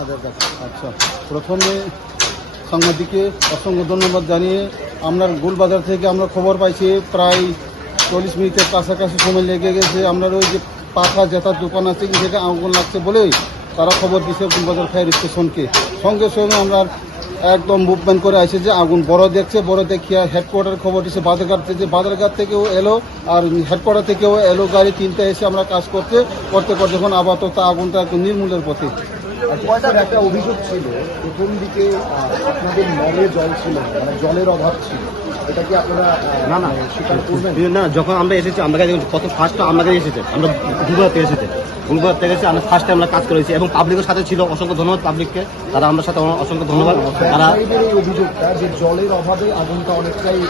আপনাদের কাছে। আচ্ছা, প্রথমে সাংবাদিককে অসংখ্য ধন্যবাদ জানিয়ে আমরা গোলবাজার থেকে আমরা খবর পাইছি প্রায় 40 মিনিটের কাছাকাছি সময় লেগে গেছে। আমরা ওই যে পাখা জেতার দোকান আছে থেকে আগুন লাগছে বলেই তারা খবর দিচ্ছে গোলবাজার ফায়ার স্টেশনকে। সঙ্গে সঙ্গে আমরা একদম মুভমেন্ট করে আসে যে আগুন বড় দেখছে, বড় দেখিয়া হেডকোয়ার্টার খবর দিচ্ছে বাজারঘাট থেকে, বাজারঘাট থেকেও এলো আর হেডকোয়ার্টার থেকেও এলো গাড়ি তিনটা এসে আমরা কাজ করতে যখন আপাতত আগুনটা একটু নির্মূলের পথে। একটা অভিযোগ ছিল প্রথম দিকে আপনাদের নলে জল ছিল, মানে জলের অভাব ছিল, এটা কি আপনারা স্বীকার করবেন? না, যখন আমরা এসেছি আমরা কত ফার্স্ট আমরা এসেছে, আমরা গুলবাজার থেকে এসেছে, গুলবাজার থেকে এসে আমরা ফার্স্ট আমরা কাজ করেছি এবং পাবলিকের সাথে ছিল। অসংখ্য ধন্যবাদ পাবলিককে, তারা আমাদের সাথে অসংখ্য ধন্যবাদ। তারা এই অভিযোগটা যে জলের অভাবে আগুনটা অনেকটাই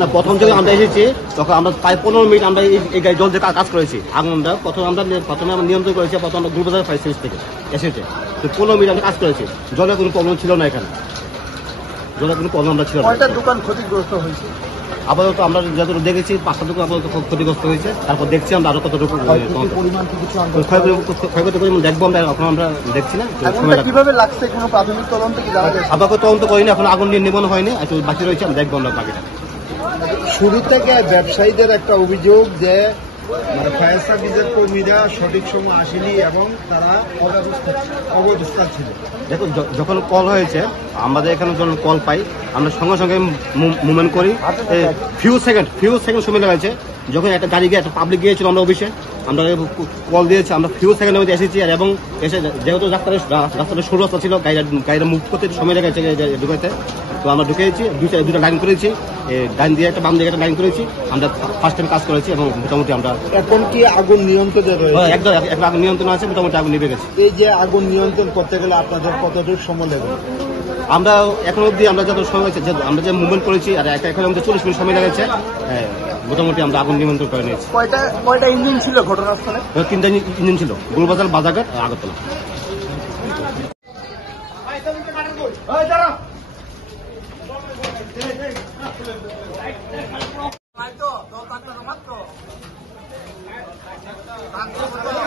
না প্রথম থেকে আমরা এসেছি তখন আমরা প্রায় 15 মিনিট আমরা এই গাড়ি জল দিয়ে কাজ করেছি। আগুনটা প্রথমে আমরা নিয়ন্ত্রণ করেছি, প্রথম আমরা গুলবাজার ফায়ার সার্ভিস থেকে এসেছে। তো 15 মিনিট আমরা কাজ করেছি, জলের কোনো প্রবলেম ছিল না, এখানে জলের কোনো প্রবলেম ছিল না। কয়টা দোকান ক্ষতিগ্রস্ত হয়েছে? আপাতত আমরা যতটুকু দেখেছি 5টা দোকান আপাতত খুব ক্ষতিগ্রস্ত হয়েছে। তারপর দেখছি আমরা আরো কতটুকু ক্ষয়ক্ষতি পরিমাণ দেখবো আমরা, এখন আমরা দেখছি না। কিভাবে লাগছে কোনো প্রাথমিক তদন্ত কি জানা গেছে? আপাতত তদন্ত করিনি, এখন আগুন নির্নিবন হয়নি, একটু বাকি রয়েছে, আমরা দেখবো আমরা বাকিটা। শুরু থেকে ব্যবসায়ীদের একটা অভিযোগ যে মানে ফায়ার সার্ভিসের কর্মীরা সঠিক সময় আসেনি এবং তারা অবস্থা ছিল। দেখো, যখন কল হয়েছে আমাদের এখানে যখন কল পাই আমরা সঙ্গে সঙ্গে মুভমেন্ট করি। ফিউ সেকেন্ড সময় লেগেছে। যখন একটা গাড়ি গিয়ে একটা পাবলিক গিয়েছিল আমরা অফিসে, আমরা কল দিয়েছি, আমরা ফিউ সেকেন্ডের মধ্যে এসেছি। আর এবং এসে যেহেতু রাস্তাটা সরু রাস্তা ছিল, গাড়িটা মুভ করতে সময় লেগেছে ঢুকাইতে। তো আমরা ঢুকেছি, দুটা লাইন করেছি, ডাইন দিয়ে একটা বাম দিকে একটা লাইন করেছি। আমরা ফার্স্ট টাইম কাজ করেছি এবং মোটামুটি আমরা এখন কি আগুন নিয়ন্ত্রণে রয়েছে? একদম আগুন নিয়ন্ত্রণ আছে, মোটামুটি আগুন নিভে গেছে। এই যে আগুন নিয়ন্ত্রণ করতে গেলে আপনাদের কতটুকু সময় লাগবে? আমরা এখন অব্দি আমরা যত সময় হয়েছে আমরা যে মুভমেন্ট করেছি আর এখন আমাদের 40 মিনিট সময় লেগেছে, মোটামুটি আমরা আগুন নিয়ন্ত্রণ করে নিয়েছি। কয়টা ইঞ্জিন ছিল ঘটনাস্থলে? 3টা ইঞ্জিন ছিল, গোলবাজার, বাজারঘাট আর আগরতলা। তো